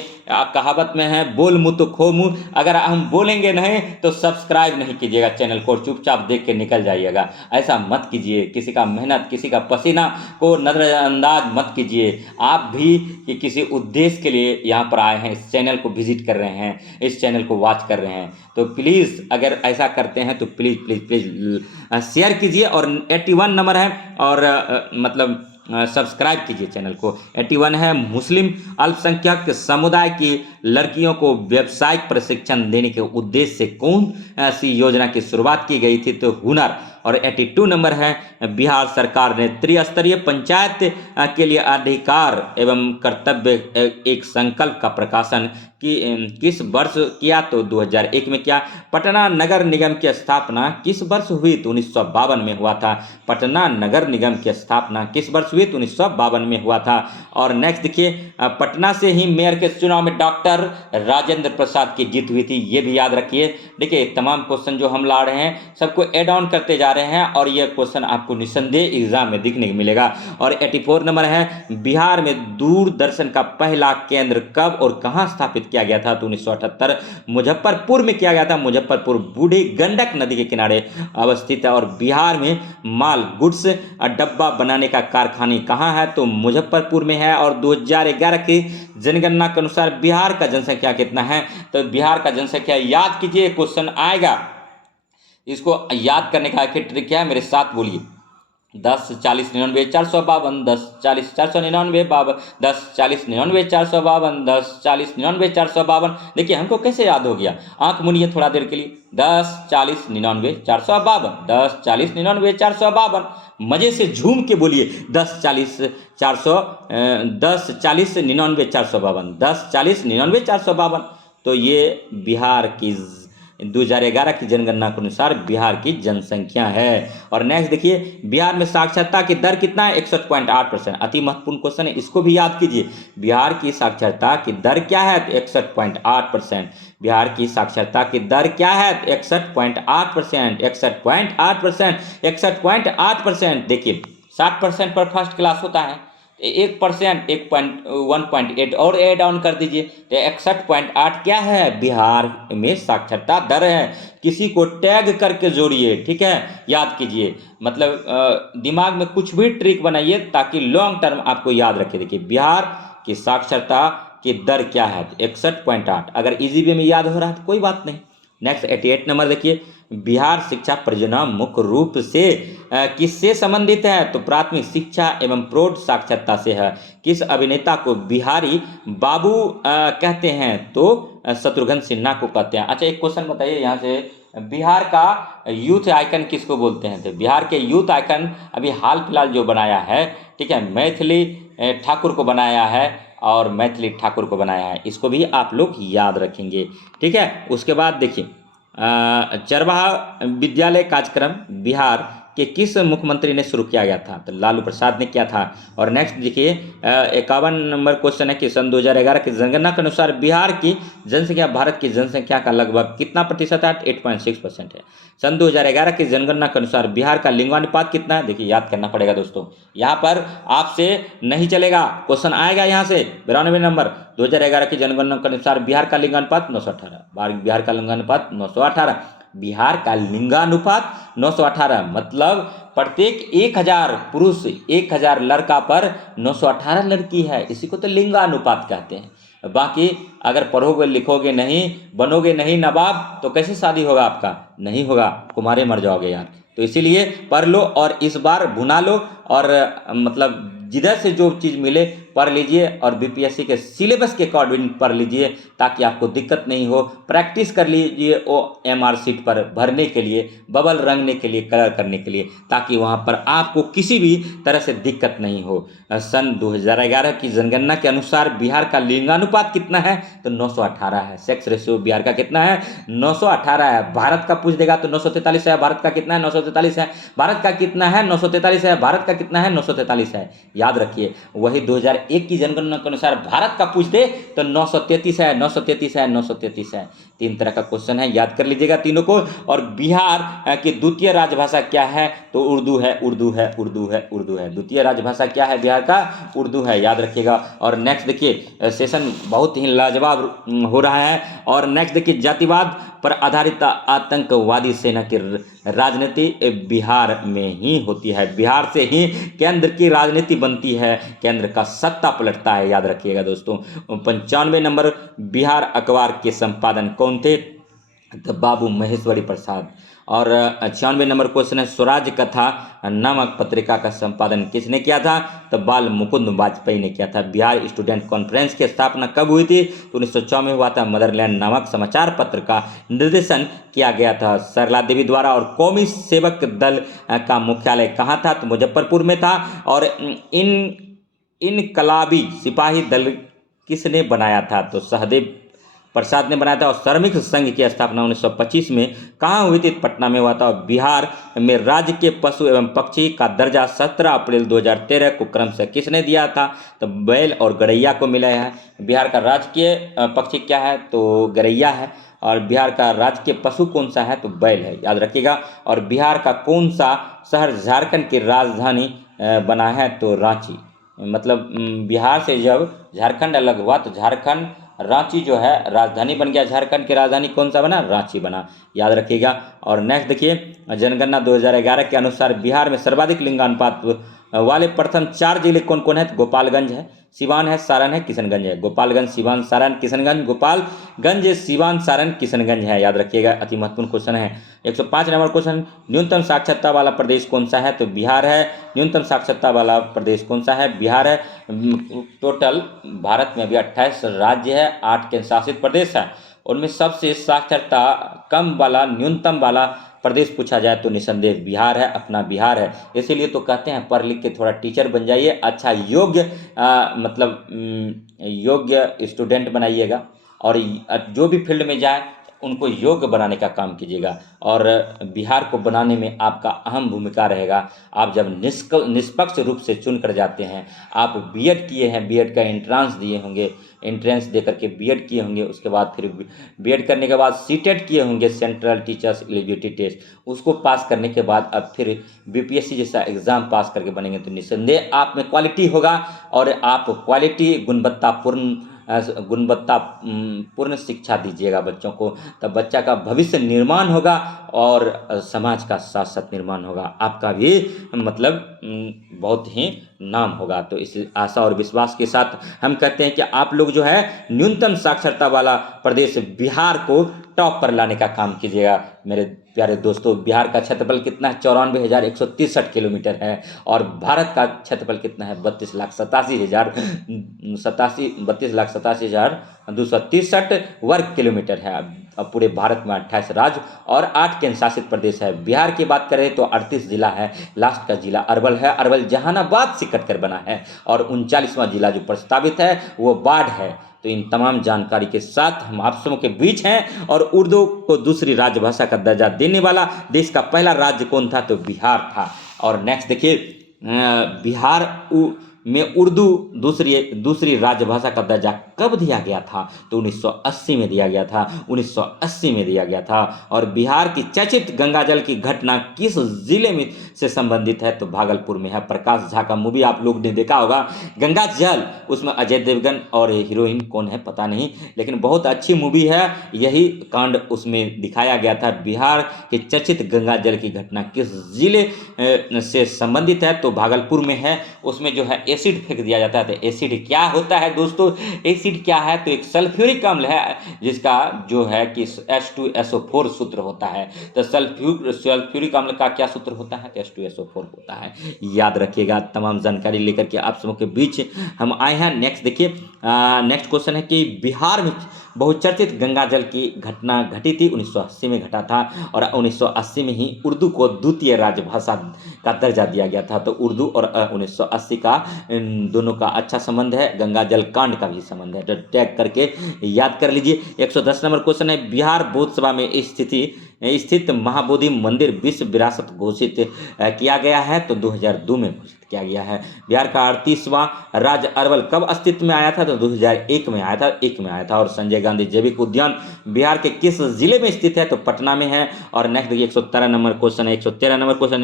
कहावत में है, बोल मुँह तो खो मुँह। अगर हम बोलेंगे नहीं तो सब्सक्राइब नहीं कीजिएगा चैनल को, चुपचाप देख के निकल जाइएगा। ऐसा मत कीजिए, किसी का मेहनत, किसी का पसीना को नज़रअंदाज मत कीजिए। आप भी किसी उद्देश्य के लिए यहाँ पर आए हैं, इस चैनल को विजिट कर रहे हैं, इस चैनल को वॉच कर रहे हैं, तो प्लीज़ अगर ऐसा करते हैं तो प्लीज़ प्लीज़ प्लीज़ शेयर कीजिए। और 81 नंबर है, और मतलब सब्सक्राइब कीजिए चैनल को। 81 है, मुस्लिम अल्पसंख्यक समुदाय की लड़कियों को व्यावसायिक प्रशिक्षण देने के उद्देश्य से कौन सी योजना की शुरुआत की गई थी? तो हुनर। और 82 नंबर है, बिहार सरकार ने त्रिस्तरीय पंचायत के लिए अधिकार एवं कर्तव्य एक संकल्प का प्रकाशन किस वर्ष किया, तो 2001 में किया। पटना नगर निगम की स्थापना किस वर्ष हुई, तो 1952 में हुआ था। पटना नगर निगम की स्थापना किस वर्ष हुई, तो 1952 में हुआ था। और नेक्स्ट देखिए, पटना से ही मेयर के चुनाव में डॉक्टर राजेंद्र प्रसाद की जीत हुई थी, ये भी याद रखिए। देखिए तमाम क्वेश्चन जो हम ला रहे हैं सबको एड ऑन करते जा रहे हैं और ये क्वेश्चन आपको निस्संदेह एग्जाम में दिखने को मिलेगा। और 84 नंबर है, बिहार में दूरदर्शन का पहला केंद्र कब और कहां स्थापित किया गया था, तो 1978 मुजफ्फरपुर में किया गया था। मुजफ्फरपुर बूढ़ी गंडक नदी के किनारे अवस्थित है। और बिहार में माल गुड्स डब्बा बनाने का कारखाना कहाँ है, तो मुजफ्फरपुर में है। और 2011 की जनगणना के अनुसार बिहार का जनसंख्या कितना है, तो बिहार का जनसंख्या याद कीजिए, क्वेश्चन आएगा, इसको याद करने का आखिर ट्रिक क्या है, मेरे साथ बोलिए। 10 40 99 452, 10 40 499 52, 10 40 99 452, 10 40 99 452। देखिए हमको कैसे याद हो गया, आंख मुनिए थोड़ा देर के लिए। 10 40 99 452, 10 40 99 452। मजे से झूम के बोलिए, 10 40 99 452, 10 40 99 452। तो ये बिहार की 2011 की जनगणना के अनुसार बिहार की जनसंख्या है। और नेक्स्ट देखिए, बिहार में साक्षरता की दर कितना है, 61.8%। अति महत्वपूर्ण क्वेश्चन है, इसको भी याद कीजिए। बिहार की साक्षरता की दर क्या है, तो 61.8%। बिहार की साक्षरता की दर क्या है, तो 61.8%, 61.8%, 61.8%। देखिए 60% पर फर्स्ट क्लास होता है, 1%, 1.8 और एड ऑन कर दीजिए, तो 61.8 क्या है, बिहार में साक्षरता दर है। किसी को टैग करके जोड़िए, ठीक है, याद कीजिए, मतलब दिमाग में कुछ भी ट्रिक बनाइए ताकि लॉन्ग टर्म आपको याद रखे। देखिए बिहार की साक्षरता की दर क्या है, 61.8। अगर इजी वे में याद हो रहा है तो कोई बात नहीं। नेक्स्ट 88 नंबर देखिए, बिहार शिक्षा परियोजना मुख्य रूप से किससे संबंधित है, तो प्राथमिक शिक्षा एवं प्रौढ़ साक्षरता से है। किस अभिनेता को बिहारी बाबू कहते हैं, तो शत्रुघ्न सिन्हा को कहते हैं। अच्छा एक क्वेश्चन बताइए यहाँ से, बिहार का यूथ आइकन किसको बोलते हैं, तो बिहार के यूथ आइकन अभी हाल फिलहाल जो बनाया है, ठीक है, मैथिली ठाकुर को बनाया है, और मैथिली ठाकुर को बनाया है, इसको भी आप लोग याद रखेंगे, ठीक है। उसके बाद देखिए, चरवाहा विद्यालय कार्यक्रम बिहार के किस मुख्यमंत्री ने शुरू किया गया था, तो लालू प्रसाद ने किया था। और नेक्स्ट देखिए, 51 नंबर क्वेश्चन है कि सन 2011 की जनगणना के अनुसार बिहार की जनसंख्या भारत की जनसंख्या का लगभग कितना प्रतिशत है, 8.6% है। सन 2011 की जनगणना के अनुसार बिहार का लिंगानुपात कितना है, देखिए याद करना पड़ेगा दोस्तों, यहाँ पर आपसे नहीं चलेगा, क्वेश्चन आएगा यहाँ से। 92 नंबर, 2011 की जनगणना के अनुसार बिहार का लिंगानुपात 918, बिहार का लिंगानुपात 918, बिहार का लिंगानुपात 918, मतलब प्रत्येक 1000 पुरुष 1000 लड़का पर 918 लड़की है, इसी को तो लिंगानुपात कहते हैं। बाकी अगर पढ़ोगे लिखोगे नहीं, बनोगे नहीं नवाब, तो कैसे शादी होगा आपका, नहीं होगा, कुमारे मर जाओगे यार। तो इसीलिए पढ़ लो और इस बार भुना लो, और मतलब जिधर से जो चीज़ मिले पढ़ लीजिए, और बीपीएससी के सिलेबस के अकॉर्डिंग पढ़ लीजिए ताकि आपको दिक्कत नहीं हो। प्रैक्टिस कर लीजिए वो एमआर शीट पर भरने के लिए, बबल रंगने के लिए, कलर करने के लिए, ताकि वहाँ पर आपको किसी भी तरह से दिक्कत नहीं हो। सन 2011 की जनगणना के अनुसार बिहार का लिंगानुपात कितना है, तो 918 है। सेक्स रेशियो बिहार का कितना है, 918 है। भारत का पूछ देगा तो 943 है, भारत का कितना है, 943 है, भारत का कितना है, 943 है, भारत का कितना है, 943 है, याद रखिए। वही 2001 की जनगणना के अनुसार भारत का पूछ दे तो 933 है, 933 है, 933 है। 3 तरह का क्वेश्चन है, याद कर लीजिएगा तीनों को। और बिहार की द्वितीय राजभाषा क्या है, तो उर्दू है, उर्दू है, उर्दू है, उर्दू है। द्वितीय राजभाषा क्या है बिहार का, उर्दू है, याद रखिएगा। और नेक्स्ट देखिए, सेशन बहुत ही लाजवाब हो रहा है। और नेक्स्ट देखिए, जातिवाद पर आधारित आतंकवादी सेना की राजनीति बिहार में ही होती है, बिहार से ही केंद्र की राजनीति बनती है, केंद्र का सत्ता पलटता है, याद रखिएगा दोस्तों। 95 नंबर, बिहार अखबार के संपादन कौन थे, तो बाबू महेश्वरी प्रसाद। और 96 नंबर क्वेश्चन है, स्वराज कथा नामक पत्रिका का संपादन किसने किया था, तो बाल मुकुंद वाजपेयी ने किया था। बिहार स्टूडेंट कॉन्फ्रेंस की स्थापना कब हुई थी, तो 1904 में हुआ था। मदरलैंड नामक समाचार पत्र का निर्देशन किया गया था सरला देवी द्वारा। और कौमी सेवक दल का मुख्यालय कहाँ था, तो मुजफ्फरपुर में था। और इनकलाबी सिपाही दल किसने बनाया था, तो सहदेव प्रसाद ने बनाया था। और श्रमिक संघ की स्थापना 1925 में कहाँ हुई थी? पटना में हुआ था। और बिहार में राज्य के पशु एवं पक्षी का दर्जा 17 अप्रैल 2013 को क्रम से किसने दिया था? तो बैल और गौरैया को मिला है। बिहार का राजकीय पक्षी क्या है? तो गौरैया है। और बिहार का राजकीय पशु कौन सा है? तो बैल है, याद रखिएगा। और बिहार का कौन सा शहर झारखंड की राजधानी बना है? तो रांची। मतलब बिहार से जब झारखंड अलग हुआ तो झारखंड रांची जो है राजधानी बन गया। झारखंड की राजधानी कौन सा बना? रांची बना, याद रखिएगा। और नेक्स्ट देखिए, जनगणना 2011 के अनुसार बिहार में सर्वाधिक लिंगानुपात वाले प्रथम 4 जिले कौन कौन है? गोपालगंज है, सिवान है, सारण है, किशनगंज है। गोपालगंज, सिवान, सारण, किशनगंज। गोपालगंज, सिवान, सारण, किशनगंज है, याद रखिएगा। अति महत्वपूर्ण क्वेश्चन है। 105 नंबर क्वेश्चन, न्यूनतम साक्षरता वाला प्रदेश कौन सा है? तो बिहार है। न्यूनतम साक्षरता वाला प्रदेश कौन सा है? बिहार है। टोटल भारत में अभी 28 राज्य है, 8 केंद्र शासित प्रदेश है। उनमें सबसे साक्षरता कम वाला, न्यूनतम वाला प्रदेश पूछा जाए तो निसंदेह बिहार है, अपना बिहार है। इसीलिए तो कहते हैं पढ़ लिख के थोड़ा टीचर बन जाइए, अच्छा योग्य योग्य स्टूडेंट बनाइएगा। और जो भी फील्ड में जाए उनको योग्य बनाने का काम कीजिएगा। और बिहार को बनाने में आपका अहम भूमिका रहेगा। आप जब निष्पक्ष रूप से चुन कर जाते हैं, आप बीएड किए हैं, बीएड का एंट्रेंस दिए होंगे, एंट्रेंस दे करके बीएड किए होंगे, उसके बाद फिर बीएड करने के बाद सीटेट किए होंगे, सेंट्रल टीचर्स एलिजिबिलिटी टेस्ट, उसको पास करने के बाद अब फिर बीपीएससी जैसा एग्ज़ाम पास करके बनेंगे तो निस्संदेह आप में क्वालिटी होगा। और आप क्वालिटी गुणवत्तापूर्ण शिक्षा दीजिएगा बच्चों को, तब बच्चा का भविष्य निर्माण होगा और समाज का साथ साथ निर्माण होगा। आपका भी मतलब बहुत ही नाम होगा। तो इस आशा और विश्वास के साथ हम कहते हैं कि आप लोग जो है न्यूनतम साक्षरता वाला प्रदेश बिहार को टॉप पर लाने का काम कीजिएगा। मेरे प्यारे दोस्तों, बिहार का क्षेत्रफल कितना है? 94,163 किलोमीटर है। और भारत का क्षेत्रफल कितना है? 32,87,263 वर्ग किलोमीटर है। अब पूरे भारत में 28 राज्य और 8 केंद्र शासित प्रदेश है। बिहार की बात करें तो 38 जिला है। लास्ट का जिला अरवल है। अरवल जहानाबाद से कटकर बना है। और 39वां जिला जो प्रस्तावित है वो बाढ़ है। तो इन तमाम जानकारी के साथ हम आप सबों के बीच हैं। और उर्दू को दूसरी राजभाषा का दर्जा देने वाला देश का पहला राज्य कौन था? तो बिहार था। और नेक्स्ट देखिए, बिहार में उर्दू दूसरी राजभाषा का दर्जा कब दिया गया था? तो 1980 में दिया गया था। 1980 में दिया गया था। और बिहार की चर्चित गंगाजल की घटना किस जिले में से संबंधित है? तो भागलपुर में है। प्रकाश झा का मूवी आप लोग ने देखा होगा, गंगा जल, उसमें अजय देवगन और हीरोइन कौन है पता नहीं, लेकिन बहुत अच्छी मूवी है। यही कांड उसमें दिखाया गया था। बिहार के चर्चित गंगा जल की घटना किस जिले से संबंधित है? तो भागलपुर में है। उसमें जो है एसिड फेंक दिया जाता है। तो एसिड क्या होता है दोस्तों? एसिड क्या है? तो एक सल्फ्यूरिक अम्ल है जिसका जो है कि H2SO4 सूत्र होता है। तो सल्फ्यूरिक अम्ल का क्या सूत्र होता है? H2SO4 होता है, याद रखिएगा। तमाम जानकारी लेकर के आप सबों के बीच हम आए हैं। नेक्स्ट देखिए, नेक्स्ट क्वेश्चन है कि बिहार में बहुचर्चित गंगा जल की घटना घटी थी 1980 में घटा था। और 1980 में ही उर्दू को द्वितीय राजभाषा का दर्जा दिया गया था। तो उर्दू और 1980 का इन दोनों का अच्छा संबंध है। गंगा जल कांड का भी संबंध है, तो टैग करके याद कर लीजिए। 110 नंबर क्वेश्चन है, बिहार बोधसभा में स्थित महाबोधि मंदिर विश्व विरासत घोषित किया गया है। तो 2002 में घोषित किया गया है। बिहार का 38वां राज्य अरवल कब अस्तित्व में आया था? तो 2001 में आया था। और संजय गांधी जैविक उद्यान बिहार के किस जिले में स्थित है? तो पटना में है। और नेक्स्ट देखिए, 113 नंबर क्वेश्चन है। 113 नंबर क्वेश्चन,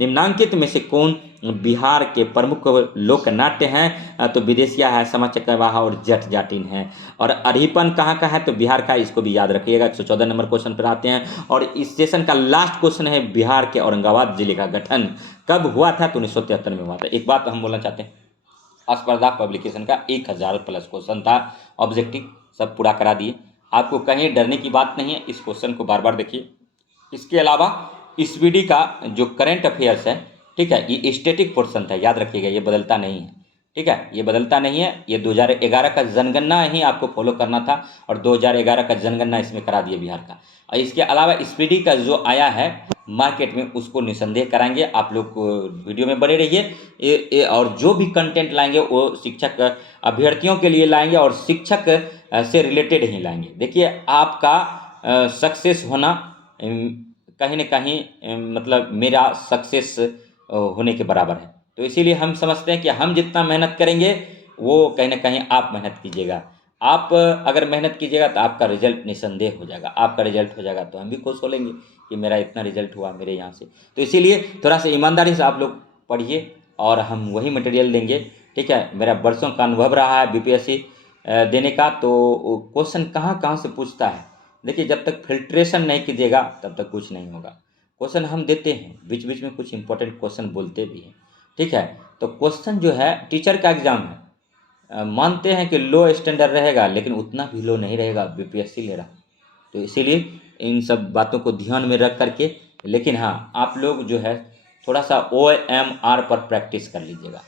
निम्नांकित में से कौन बिहार के प्रमुख लोक नाट्य हैं? तो विदेशिया है, समा चकेवाहा और जट जाटिन है। और अरहिपन कहाँ का है? तो बिहार का, इसको भी याद रखिएगा। 114 नंबर क्वेश्चन पर आते हैं। और इस सेशन का लास्ट क्वेश्चन है, बिहार के औरंगाबाद जिले का गठन कब हुआ था? तो 1973 में हुआ था। एक बात हम बोलना चाहते हैं, स्पर्धा पब्लिकेशन का 1000 प्लस क्वेश्चन था, ऑब्जेक्टिव सब पूरा करा दिए। आपको कहीं डरने की बात नहीं है, इस क्वेश्चन को बार बार देखिए। इसके अलावा स्पीडी का जो करंट अफेयर्स है, ठीक है, ये स्टैटिक पोर्शन था, याद रखिएगा, ये बदलता नहीं है। ठीक है, ये बदलता नहीं है। ये 2011 का जनगणना ही आपको फॉलो करना था। और 2011 का जनगणना इसमें करा दिए बिहार का। और इसके अलावा स्पीडी का जो आया है मार्केट में, उसको निसंदेह कराएंगे। आप लोग वीडियो में बने रहिए। और जो भी कंटेंट लाएंगे वो शिक्षक अभ्यर्थियों के लिए लाएंगे। और शिक्षक से रिलेटेड ही लाएंगे। देखिए आपका सक्सेस होना कहीं न कहीं मतलब मेरा सक्सेस होने के बराबर है। तो इसीलिए हम समझते हैं कि हम जितना मेहनत करेंगे वो कहीं न कहीं आप मेहनत कीजिएगा। आप अगर मेहनत कीजिएगा तो आपका रिजल्ट निस्संदेह हो जाएगा। आपका रिजल्ट हो जाएगा तो हम भी खुश हो लेंगे कि मेरा इतना रिजल्ट हुआ मेरे यहाँ से। तो इसीलिए थोड़ा सा ईमानदारी से आप लोग पढ़िए और हम वही मटेरियल देंगे, ठीक है। मेरा बरसों का अनुभव रहा है बीपीएससी देने का। तो क्वेश्चन कहाँ कहाँ से पूछता है, देखिए जब तक फिल्ट्रेशन नहीं कीजिएगा तब तक कुछ नहीं होगा। क्वेश्चन हम देते हैं, बीच बीच में कुछ इंपॉर्टेंट क्वेश्चन बोलते भी हैं, ठीक है। तो क्वेश्चन जो है टीचर का एग्जाम है, मानते हैं कि लो स्टैंडर्ड रहेगा लेकिन उतना भी लो नहीं रहेगा, बीपीएससी ले रहा। तो इसीलिए इन सब बातों को ध्यान में रख करके, लेकिन हाँ आप लोग जो है थोड़ा सा OMR पर प्रैक्टिस कर लीजिएगा।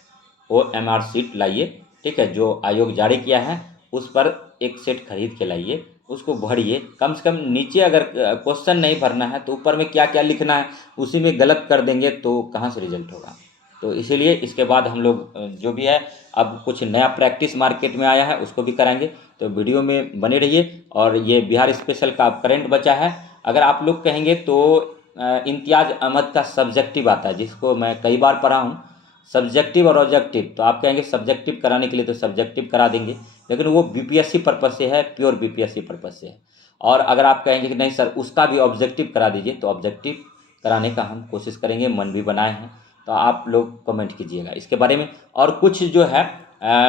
OMR सीट लाइए, ठीक है, जो आयोग जारी किया है उस पर एक सेट खरीद के लाइए, उसको भरिए। कम से कम नीचे अगर क्वेश्चन नहीं भरना है तो ऊपर में क्या क्या लिखना है उसी में गलत कर देंगे तो कहाँ से रिजल्ट होगा। तो इसीलिए इसके बाद हम लोग जो भी है अब कुछ नया प्रैक्टिस मार्केट में आया है उसको भी कराएंगे। तो वीडियो में बने रहिए। और ये बिहार स्पेशल का करंट बचा है, अगर आप लोग कहेंगे तो इम्तियाज़ अहमद का सब्जेक्टिव आता है जिसको मैं कई बार पढ़ा हूँ, सब्जेक्टिव और ऑब्जेक्टिव। तो आप कहेंगे सब्जेक्टिव कराने के लिए तो सब्जेक्टिव करा देंगे, लेकिन वो बीपीएससी पर्पस से है, प्योर बीपीएससी पर्पस से है। और अगर आप कहेंगे कि नहीं सर उसका भी ऑब्जेक्टिव करा दीजिए तो ऑब्जेक्टिव कराने का हम कोशिश करेंगे, मन भी बनाए हैं। तो आप लोग कमेंट कीजिएगा इसके बारे में। और कुछ जो है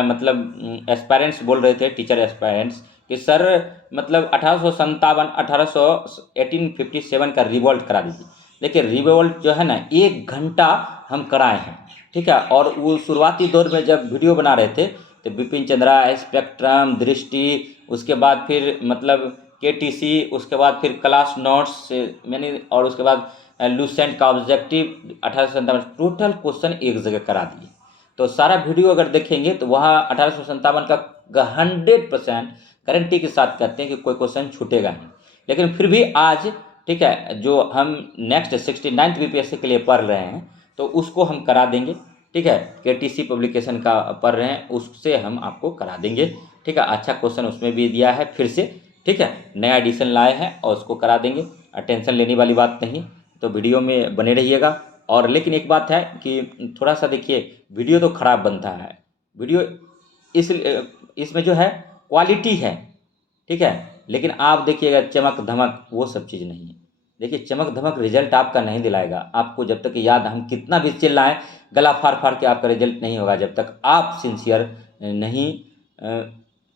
मतलब एस्पायरेंट्स बोल रहे थे, टीचर एस्पायरेंट्स, कि सर मतलब 1857 का रिवोल्ट करा दीजिए। देखिए रिवोल्ट जो है ना 1 घंटा हम कराए हैं, ठीक है। और वो शुरुआती दौर में जब वीडियो बना रहे थे तो बिपिन चंद्रा, स्पेक्ट्रम, दृष्टि, उसके बाद फिर मतलब केटीसी, उसके बाद फिर क्लास नोट्स से मैंने, और उसके बाद लूसेंट का ऑब्जेक्टिव 1857 टोटल क्वेश्चन एक जगह करा दिए। तो सारा वीडियो अगर देखेंगे तो वहाँ 1857 का 100% गारंटी के साथ कहते हैं कि कोई क्वेश्चन छूटेगा नहीं। लेकिन फिर भी आज, ठीक है, जो हम नेक्स्ट 69th बीपीएससी के लिए पढ़ रहे हैं तो उसको हम करा देंगे, ठीक है। केटीसी पब्लिकेशन का पढ़ रहे हैं उससे हम आपको करा देंगे, ठीक है। अच्छा क्वेश्चन उसमें भी दिया है फिर से, ठीक है, नया एडिशन लाए हैं और उसको करा देंगे। टेंशन लेने वाली बात नहीं। तो वीडियो में बने रहिएगा। और लेकिन एक बात है कि थोड़ा सा देखिए वीडियो तो ख़राब बनता है, वीडियो इस इसमें जो है क्वालिटी है, ठीक है, लेकिन आप देखिएगा चमक धमक वो सब चीज़ नहीं है। देखिए चमक धमक रिजल्ट आपका नहीं दिलाएगा। आपको जब तक याद, हम कितना भी चिल्लाएं गला फाड़ फाड़ के आपका रिजल्ट नहीं होगा जब तक आप सिंसियर नहीं।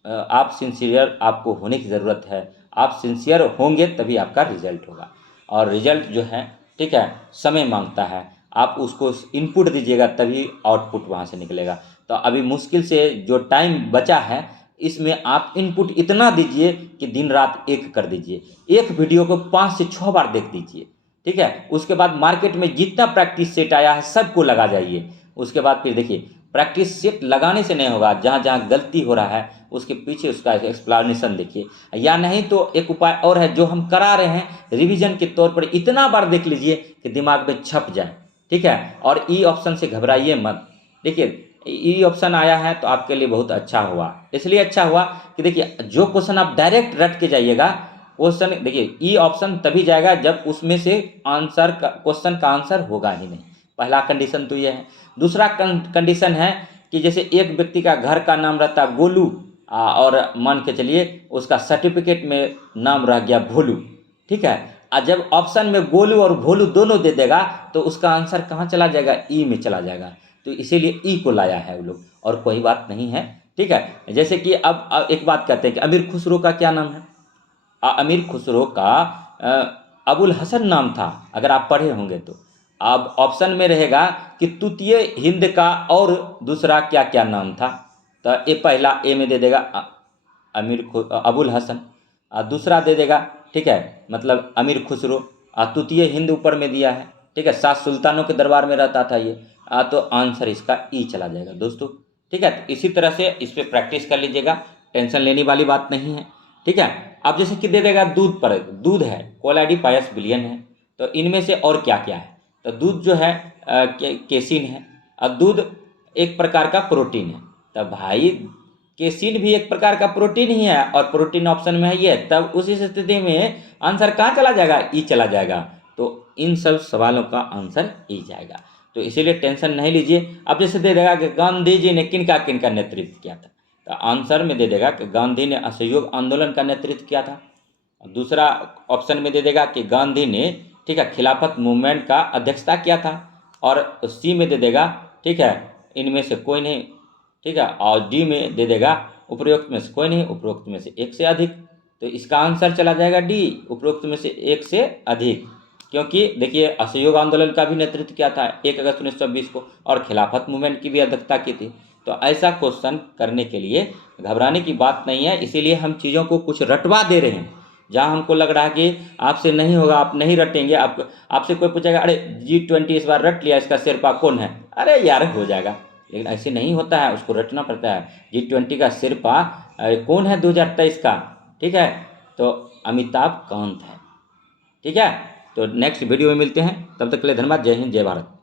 आप सिंसियर आपको होने की ज़रूरत है। आप सिंसियर होंगे तभी आपका रिजल्ट होगा। और रिजल्ट जो है, ठीक है, समय मांगता है। आप उसको इनपुट दीजिएगा तभी आउटपुट वहाँ से निकलेगा। तो अभी मुश्किल से जो टाइम बचा है इसमें आप इनपुट इतना दीजिए कि दिन रात एक कर दीजिए। एक वीडियो को 5 से 6 बार देख दीजिए, ठीक है। उसके बाद मार्केट में जितना प्रैक्टिस सेट आया है सबको लगा जाइए। उसके बाद फिर देखिए प्रैक्टिस सेट लगाने से नहीं होगा, जहाँ जहाँ गलती हो रहा है उसके पीछे उसका एक्सप्लेनेशन देखिए। या नहीं तो एक उपाय और है जो हम करा रहे हैं रिवीजन के तौर पर, इतना बार देख लीजिए कि दिमाग में छप जाए, ठीक है। और ई ऑप्शन से घबराइए मत। देखिए ई ऑप्शन आया है तो आपके लिए बहुत अच्छा हुआ। इसलिए अच्छा हुआ कि देखिए जो क्वेश्चन आप डायरेक्ट रट के जाइएगा, क्वेश्चन देखिए ई ऑप्शन तभी जाएगा जब उसमें से आंसर का, क्वेश्चन का आंसर होगा ही नहीं। पहला कंडीशन तो ये है। दूसरा कंडीशन है कि जैसे एक व्यक्ति का घर का नाम रहता है गोलू, और मान के चलिए उसका सर्टिफिकेट में नाम रह गया भोलू, ठीक है। जब ऑप्शन में गोलू और भोलू दोनों दे देगा तो उसका आंसर कहाँ चला जाएगा, ई में चला जाएगा। तो इसीलिए ई को लाया है वो लोग, और कोई बात नहीं है, ठीक है। जैसे कि अब एक बात कहते हैं कि अमीर खुसरो का क्या नाम है। अमीर खुसरो का अबुल हसन नाम था, अगर आप पढ़े होंगे तो। अब ऑप्शन में रहेगा कि तृतीय हिंद का और दूसरा क्या क्या नाम था। तो ए पहला ए में दे देगा अबुल हसन, दूसरा दे देगा, ठीक है, मतलब अमीर खुसरो, तृतीय हिंद ऊपर में दिया है, ठीक है। 7 सुल्तानों के दरबार में रहता था ये। तो आंसर इसका ई चला जाएगा दोस्तों, ठीक है। तो इसी तरह से इस पर प्रैक्टिस कर लीजिएगा, टेंशन लेने वाली बात नहीं है, ठीक है। अब जैसे कि दे देगा दूध पर, दूध है कोलाइडी पायस बिलियन है, तो इनमें से और क्या क्या है। तो दूध जो है केसिन है, और दूध एक प्रकार का प्रोटीन है। तो भाई केसिन भी एक प्रकार का प्रोटीन ही है और प्रोटीन ऑप्शन में है ये, तब उस स्थिति में आंसर कहाँ चला जाएगा, ई चला जाएगा। तो इन सब सवालों का आंसर ई जाएगा। तो इसीलिए टेंशन नहीं लीजिए। अब जैसे दे देगा कि गांधी जी ने किनका किनका नेतृत्व किया था, तो आंसर में दे देगा कि गांधी ने असहयोग आंदोलन का नेतृत्व किया था। दूसरा ऑप्शन में दे देगा कि गांधी ने, ठीक है, खिलाफत मूवमेंट का अध्यक्षता किया था। और सी में दे देगा, ठीक है, इनमें से कोई नहीं, ठीक है। और डी में दे देगा उपरोक्त में से कोई नहीं, उपरोक्त में से एक से अधिक। तो इसका आंसर चला जाएगा डी, उपरोक्त में से एक से अधिक। क्योंकि देखिए असहयोग आंदोलन का भी नेतृत्व किया था 1 अगस्त 1920 को, और खिलाफत मूवमेंट की भी अध्यक्षता की थी। तो ऐसा क्वेश्चन करने के लिए घबराने की बात नहीं है। इसीलिए हम चीज़ों को कुछ रटवा दे रहे हैं। जहाँ हमको लग रहा है कि आपसे नहीं होगा, आप नहीं रटेंगे, आपसे कोई पूछेगा अरे G20 इस बार रट लिया, इसका शेरपा कौन है, अरे यार हो जाएगा। लेकिन ऐसे नहीं होता है, उसको रटना पड़ता है। G20 का शेरपा कौन है 2023 का, ठीक है, तो अमिताभ कांत है, ठीक है। तो नेक्स्ट वीडियो में मिलते हैं, तब तक के लिए धन्यवाद। जय हिंद, जय भारत।